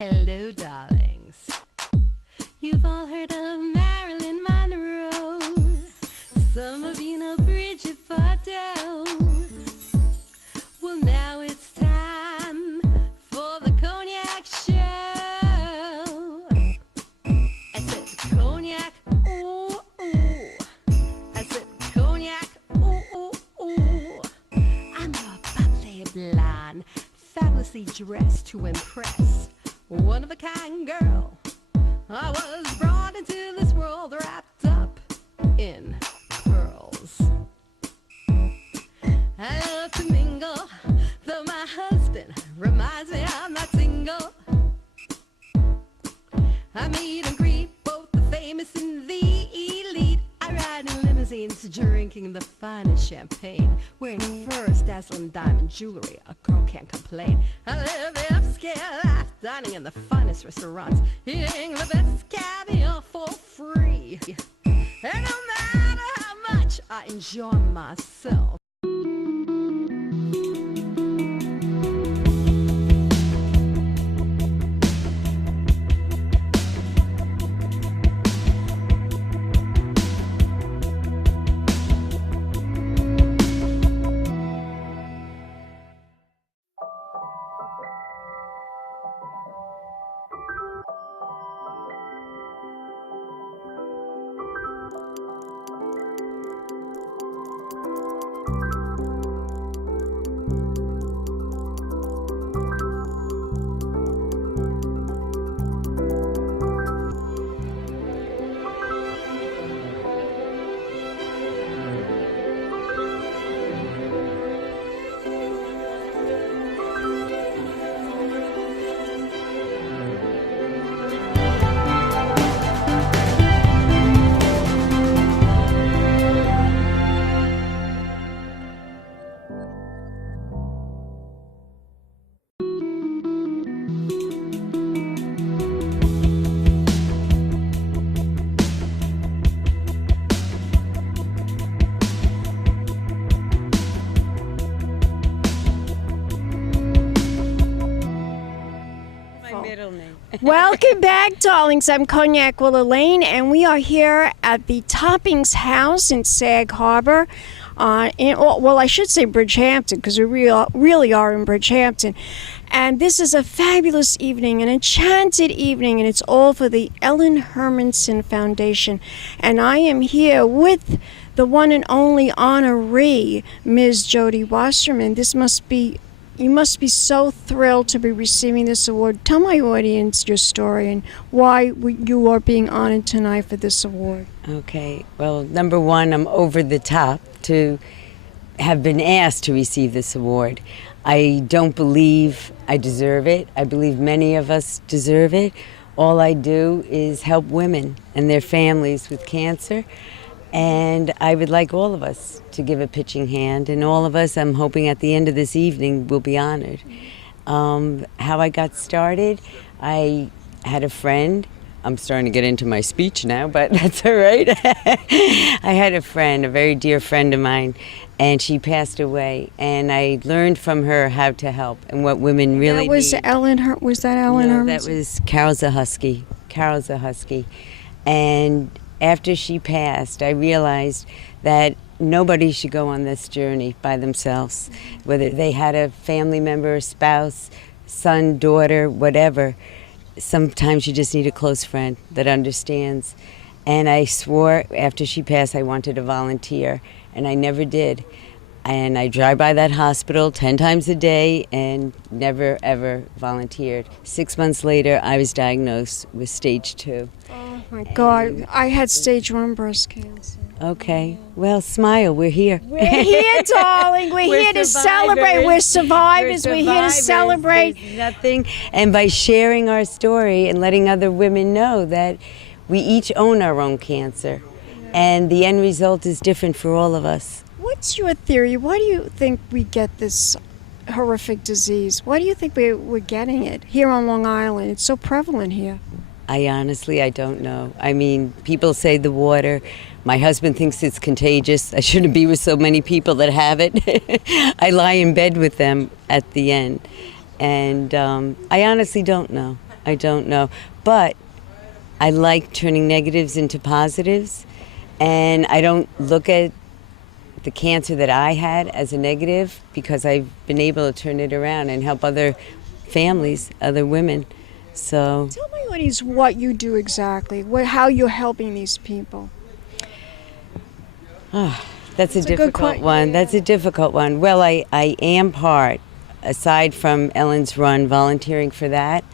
Hello, darlings. You've all heard of Marilyn Monroe. Some of you know Bridget Bardot. Well, now it's time for the Cognac show. I said Cognac, ooh, ooh. I said Cognac, ooh, ooh, ooh. I'm your bubbly blonde, fabulously dressed to impress. One of a kind girl. I was brought into this world wrapped up in pearls. I love to mingle, though my husband reminds me I'm not single. I meet and greet both the famous and the elite. I ride in limousines, drinking the finest champagne, wearing furs, dazzling diamond jewelry. A girl can't complain. I live the upscale life, dining in the finest restaurants, eating the best caviar for free. And no matter how much I enjoy myself. Welcome back, darlings. I'm Cognac Wellerlane, and we are here at the Toppings House in Sag Harbor. Well, I should say Bridgehampton, because we really are in Bridgehampton. And this is a fabulous evening, an enchanted evening, and it's all for the Ellenhermanson Foundation. And I am here with the one and only honoree, Ms. Jodi Wasserman. You must be so thrilled to be receiving this award. Tell my audience your story and why you are being honored tonight for this award. Okay, well, number one, I'm over the top to have been asked to receive this award. I don't believe I deserve it. I believe many of us deserve it. All I do is help women and their families with cancer. And I would like all of us to give a pitching hand, and all of us, I'm hoping at the end of this evening, will be honored. How I got started, I had a friend. I'm starting to get into my speech now, but that's all right. I had a friend, a very dear friend of mine, and she passed away, and I learned from her how to help and what women really need. Was that Ellen No, that was Carol Zahusky. And after she passed, I realized that nobody should go on this journey by themselves, whether they had a family member, a spouse, son, daughter, whatever. Sometimes you just need a close friend that understands. And I swore after she passed I wanted to volunteer, and I never did. And I drive by that hospital 10 times a day and never, ever volunteered. 6 months later, I was diagnosed with stage 2. Oh, my God. I had stage 1 breast cancer. Okay. Well, smile. We're here. We're here, darling. We're here to celebrate. We're survivors. We're here to celebrate. There's nothing. And by sharing our story and letting other women know that we each own our own cancer, and the end result is different for all of us. What's your theory? Why do you think we get this horrific disease? Why do you think we're getting it here on Long Island? It's so prevalent here. I don't know. I mean, people say the water. My husband thinks it's contagious. I shouldn't be with so many people that have it. I lie in bed with them at the end. And I honestly don't know. I don't know. But I like turning negatives into positives, and I don't look at the cancer that I had as a negative because I've been able to turn it around and help other families, other women. So Tell my audience what you do exactly, how you're helping these people. that's a difficult one. That's a difficult one. Well, I am part, aside from Ellen's Run, volunteering for that.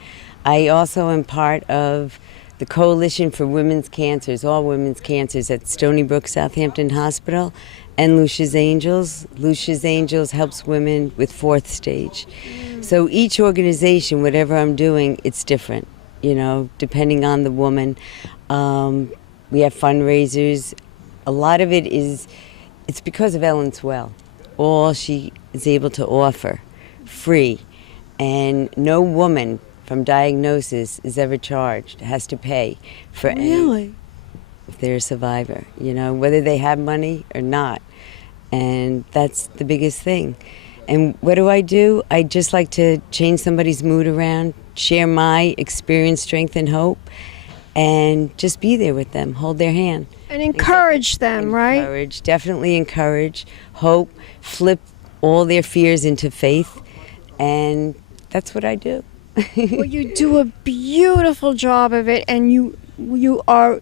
I also am part of the Coalition for Women's Cancers, all women's cancers at Stony Brook Southampton Hospital, and Lucia's Angels. Lucia's Angels helps women with fourth stage. So each organization, whatever I'm doing, it's different, depending on the woman. We have fundraisers. A lot of it's because of Ellen's Well. All she is able to offer, free. And no woman from diagnosis is ever charged, has to pay for any, if they're a survivor, whether they have money or not. And that's the biggest thing. And what do? I just like to change somebody's mood around, share my experience, strength, and hope, and just be there with them, hold their hand. And encourage them, right? Definitely encourage, hope, flip all their fears into faith, and that's what I do. Well, you do a beautiful job of it, and you are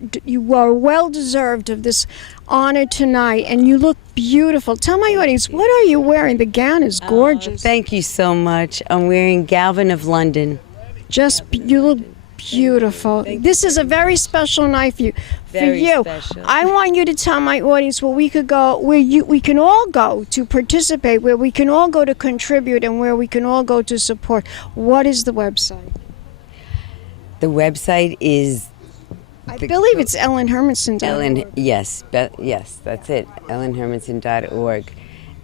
well deserved of this honor tonight, and you look beautiful. Tell my audience, what are you wearing? The gown is gorgeous. Thank you so much. I'm wearing Galvin of London. You look beautiful. This is a very special night for you. Very special. I want you to tell my audience where we could go, we can all go to participate, where we can all go to contribute, and where we can all go to support. What is the website? The website is, I believe it's Ellenhermanson.org. Yes, that's it, Ellenhermanson.org.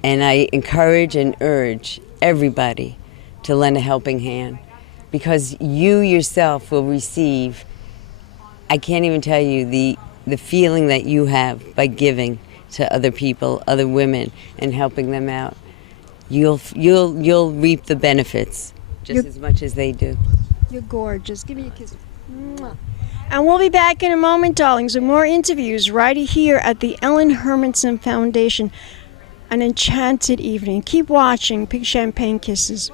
And I encourage and urge everybody to lend a helping hand, because you yourself will receive, I can't even tell you the feeling that you have by giving to other people, other women, and helping them out. You'll reap the benefits just as much as they do. You're gorgeous. Give me a kiss. Mwah. And we'll be back in a moment, darlings, with more interviews right here at the Ellenhermanson Foundation. An enchanted evening. Keep watching Pink Champagne Kisses.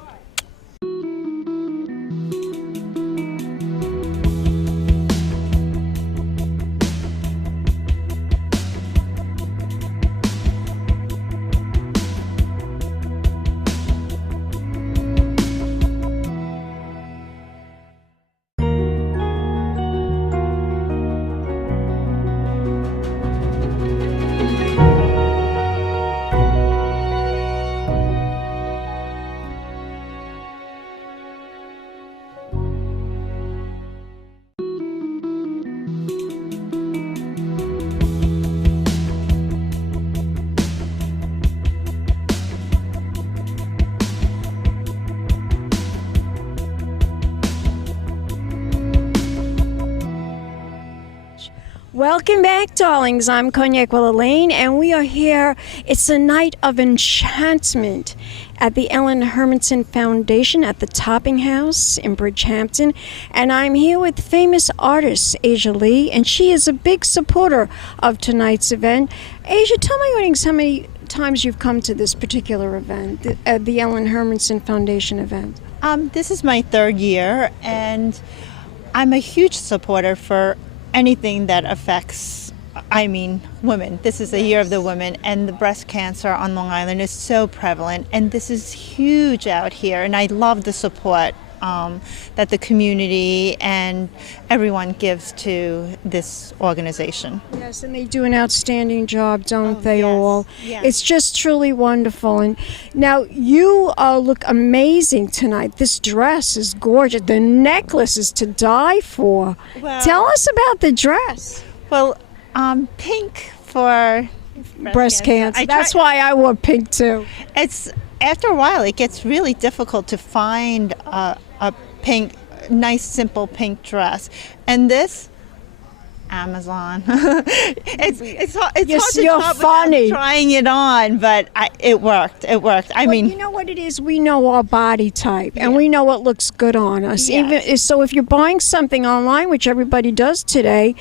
Welcome back, darlings. I'm Cognac Wellerlane, and we are here. It's a night of enchantment at the Ellenhermanson Foundation at the Topping House in Bridgehampton. And I'm here with famous artist Asia Lee, and she is a big supporter of tonight's event. Asia, tell my audience how many times you've come to this particular event, the Ellenhermanson Foundation event. This is my third year, and I'm a huge supporter for anything that affects, women. This is the year of the women, and the breast cancer on Long Island is so prevalent, and this is huge out here, and I love the support that the community and everyone gives to this organization. Yes, and they do an outstanding job, don't they yes, all? yes. It's just truly wonderful. And now you look amazing tonight. This dress is gorgeous. The necklace is to die for. Well, tell us about the dress. Well, pink for Breast cancer. That's why I wore pink too. It's after a while it gets really difficult to find a pink, nice, simple pink dress, and this Amazon. it's hard to You're talk funny. without trying it on, but it worked. It worked. I mean, you know what it is? We know our body type, and we know what looks good on us. Yes. Even so, if you're buying something online, which everybody does today,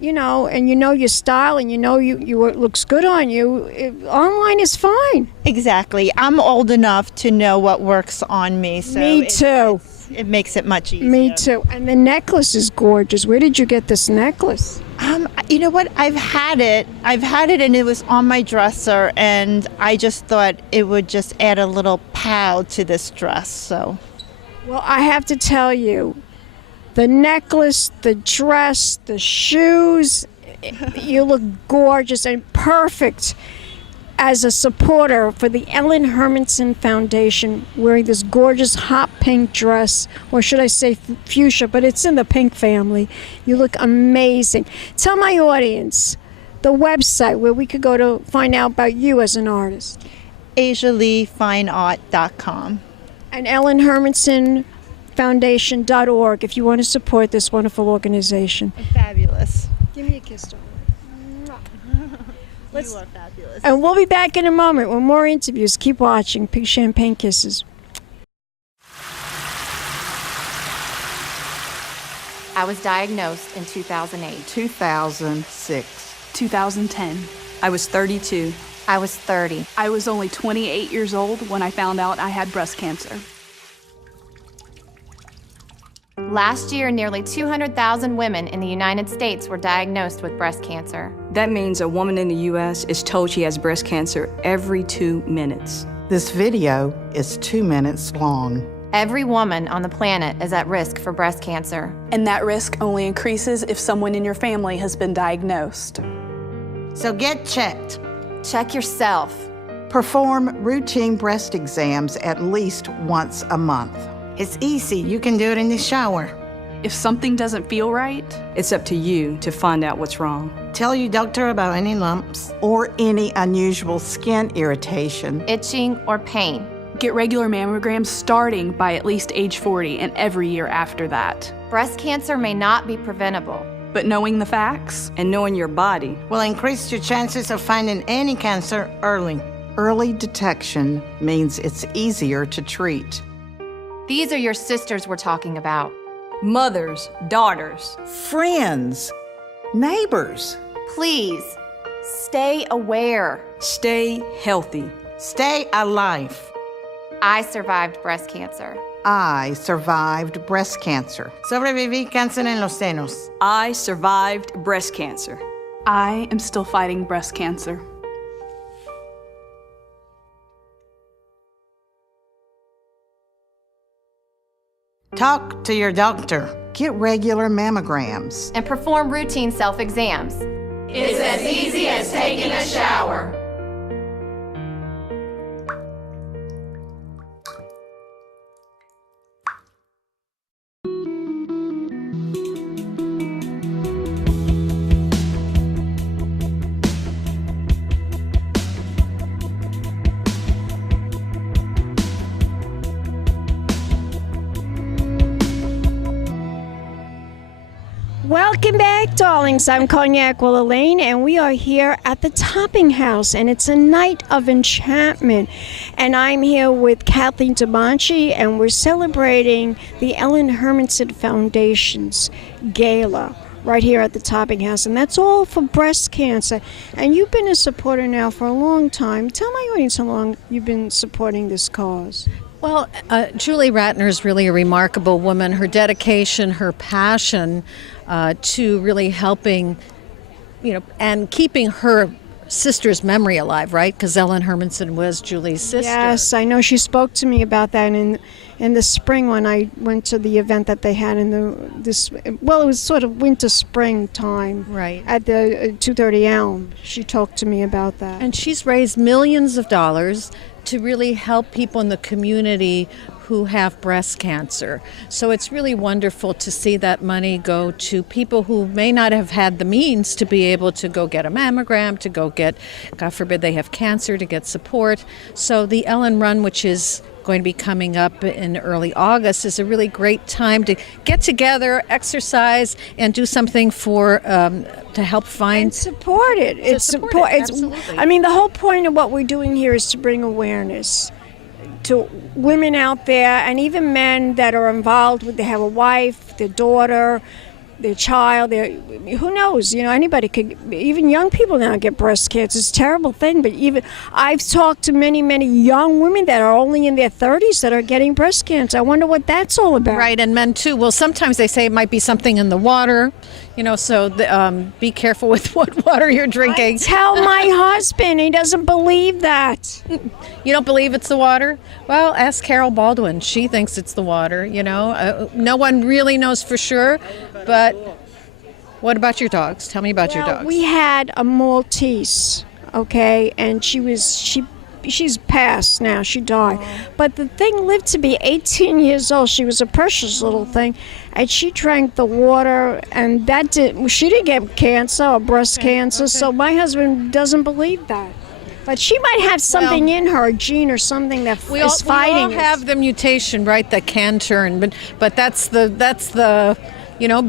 and you know your style, and you know you it looks good on you, online is fine. exactly. I'm old enough to know what works on me. So Me too. It makes it much easier. Me too. And the necklace is gorgeous. Where did you get this necklace? You know what? I've had it, and it was on my dresser, and I just thought it would just add a little pow to this dress. So, Well, I have to tell you, the necklace, the dress, the shoes, you look gorgeous and perfect as a supporter for the Ellenhermanson Foundation, wearing this gorgeous hot pink dress, or should I say fuchsia, but it's in the pink family. You look amazing. Tell my audience the website where we could go to find out about you as an artist. AsiaLeeFineArt.com. And EllenHermansonFoundation.org if you want to support this wonderful organization. Fabulous. Give me a kiss, darling. You are fabulous. And we'll be back in a moment with more interviews. Keep watching Pink Champagne Kisses. I was diagnosed in 2008. 2006. 2010. I was 32. I was 30. I was only 28 years old when I found out I had breast cancer. Last year, nearly 200,000 women in the United States were diagnosed with breast cancer. That means a woman in the U.S. is told she has breast cancer every 2 minutes. This video is 2 minutes long. Every woman on the planet is at risk for breast cancer. And that risk only increases if someone in your family has been diagnosed. So get checked. Check yourself. Perform routine breast exams at least once a month. It's easy. You can do it in the shower. If something doesn't feel right, It's up to you to find out what's wrong. Tell your doctor about any lumps. Or any unusual skin irritation. Itching or pain. get regular mammograms starting by at least age 40 and every year after that. Breast cancer may not be preventable. But knowing the facts And knowing your body. Will increase your chances of finding any cancer early. Early detection means it's easier to treat. These are your sisters we're talking about. Mothers, daughters. Friends, neighbors. Please, stay aware. Stay healthy. Stay alive. I survived breast cancer. I survived breast cancer. Sobreviví cáncer en los senos. I survived breast cancer. I am still fighting breast cancer. Talk to your doctor. Get regular mammograms. And perform routine self-exams. It's as easy as taking a shower. Welcome back, darlings. I'm Cognac Wellerlane, and we are here at the Topping House, and it's a night of enchantment. And I'm here with Kathlean Monchy, and we're celebrating the Ellenhermanson Foundation's Gala right here at the Topping House, and that's all for breast cancer. And you've been a supporter now for a long time. Tell my audience how long you've been supporting this cause. Well, Julie Ratner is really a remarkable woman. Her dedication, her passion to really helping, and keeping her sister's memory alive, right? Because Ellenhermanson was Julie's sister. Yes, I know she spoke to me about that in the spring when I went to the event that they had in it was sort of winter spring time. Right. At the 230 Elm. She talked to me about that. And she's raised millions of dollars to really help people in the community who have breast cancer. So it's really wonderful to see that money go to people who may not have had the means to be able to go get a mammogram, to go get, God forbid they have cancer, to get support. So the Ellen Run, which is going to be coming up in early August, is a really great time to get together, exercise, and do something for to help find and support it. Absolutely. I mean, the whole point of what we're doing here is to bring awareness to women out there, and even men that are involved with, they have a wife, their daughter, their child, who knows, anybody could, even young people now get breast cancer. It's a terrible thing, but even I've talked to many young women that are only in their 30s that are getting breast cancer. I wonder what that's all about. Right, and men too. Well, sometimes they say it might be something in the water, so be careful with what water you're drinking. I tell my husband, he doesn't believe that. You don't believe it's the water? Well, ask Carol Baldwin. She thinks it's the water, no one really knows for sure. But what about your dogs? Tell me about your dogs. We had a Maltese, okay, and she's passed now. She died. But the thing lived to be 18 years old. She was a precious little thing, and she drank the water, and she didn't get cancer or breast cancer. Okay. So my husband doesn't believe that. But she might have something in her, a gene or something that is fighting. We all have the mutation, right? That can turn, but that's the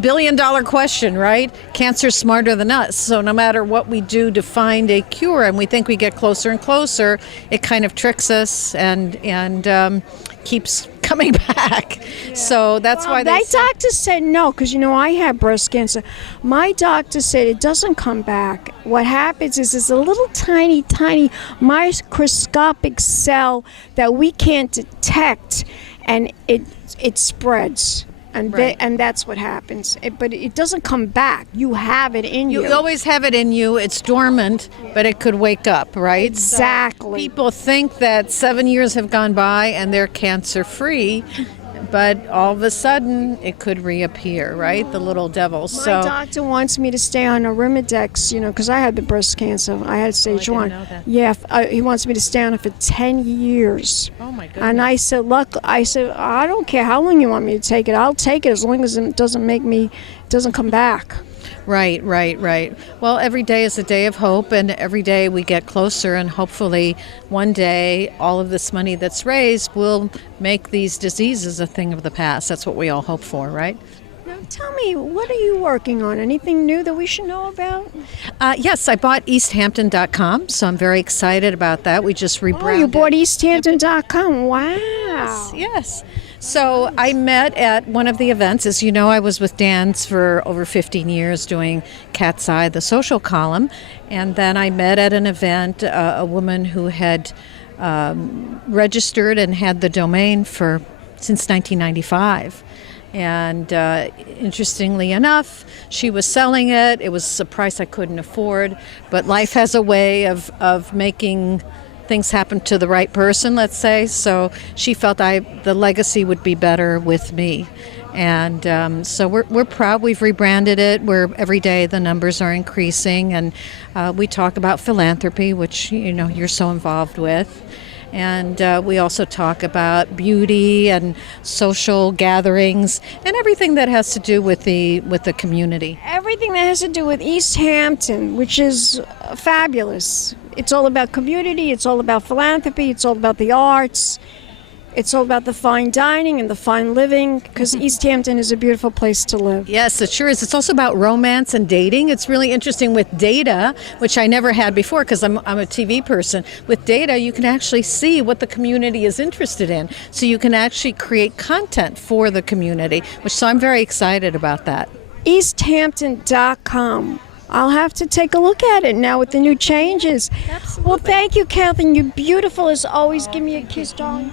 billion-dollar question, right? Cancer's smarter than us. So no matter what we do to find a cure, and we think we get closer and closer, it kind of tricks us and keeps coming back. Yeah. So that's why that doctor said no, because I had breast cancer. My doctor said it doesn't come back. What happens is it's a little tiny microscopic cell that we can't detect, and it spreads. And right. And that's what happens. But it doesn't come back. You have it in you. You always have it in you. It's dormant, but it could wake up, right? Exactly. So people think that 7 years have gone by and they're cancer-free, but all of a sudden it could reappear, right? The little devil. My doctor wants me to stay on Arimidex, because I had the breast cancer. I had stage 1. Know that. Yeah, he wants me to stay on it for 10 years. Oh my goodness. And I said, look, I don't care how long you want me to take it. I'll take it as long as it doesn't come back. Right. Well, every day is a day of hope, and every day we get closer, and hopefully one day all of this money that's raised will make these diseases a thing of the past. That's what we all hope for, right? Now, tell me, what are you working on? Anything new that we should know about? Yes, I bought EastHampton.com, so I'm very excited about that. We just rebranded. Oh, you bought EastHampton.com. Wow. Yes. So I met at one of the events. As you know, I was with Dan's for over 15 years doing Cat's Eye, the social column. And then I met at an event a woman who had registered and had the domain since 1995. And interestingly enough, she was selling it. It was a price I couldn't afford. But life has a way of making things happen to the right person, let's say. So she felt the legacy would be better with me. And so we're proud. We've rebranded it. Every day the numbers are increasing. And we talk about philanthropy, which you're so involved with. And we also talk about beauty and social gatherings and everything that has to do with the community. Everything that has to do with East Hampton, which is fabulous. It's all about community, it's all about philanthropy, it's all about the arts, it's all about the fine dining and the fine living, because East Hampton is a beautiful place to live. Yes, it sure is. It's also about romance and dating. It's really interesting with data, which I never had before because I'm a TV person. With data, you can actually see what the community is interested in. So you can actually create content for the community, so I'm very excited about that. EastHampton.com. I'll have to take a look at it now with the new changes. Absolutely. Well, thank you, Kathleen. You're beautiful as always. Give me a kiss, darling.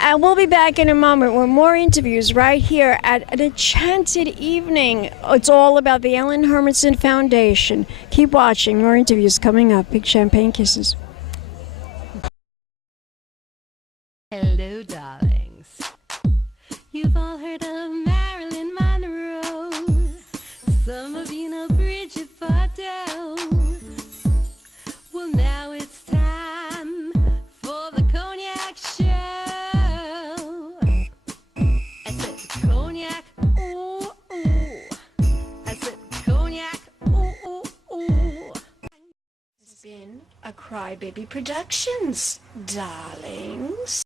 And we'll be back in a moment with more interviews right here at an enchanted evening. It's all about the Ellenhermanson Foundation. Keep watching. More interviews coming up. Big champagne kisses. Hello, darlings. You've all heard of Marilyn Monroe. Some of you know Bridget Bardot. Well, now it's time for the Cognac show. I said cognac, ooh, ooh. I said cognac, ooh, ooh, ooh. been a Crybaby Productions, darlings.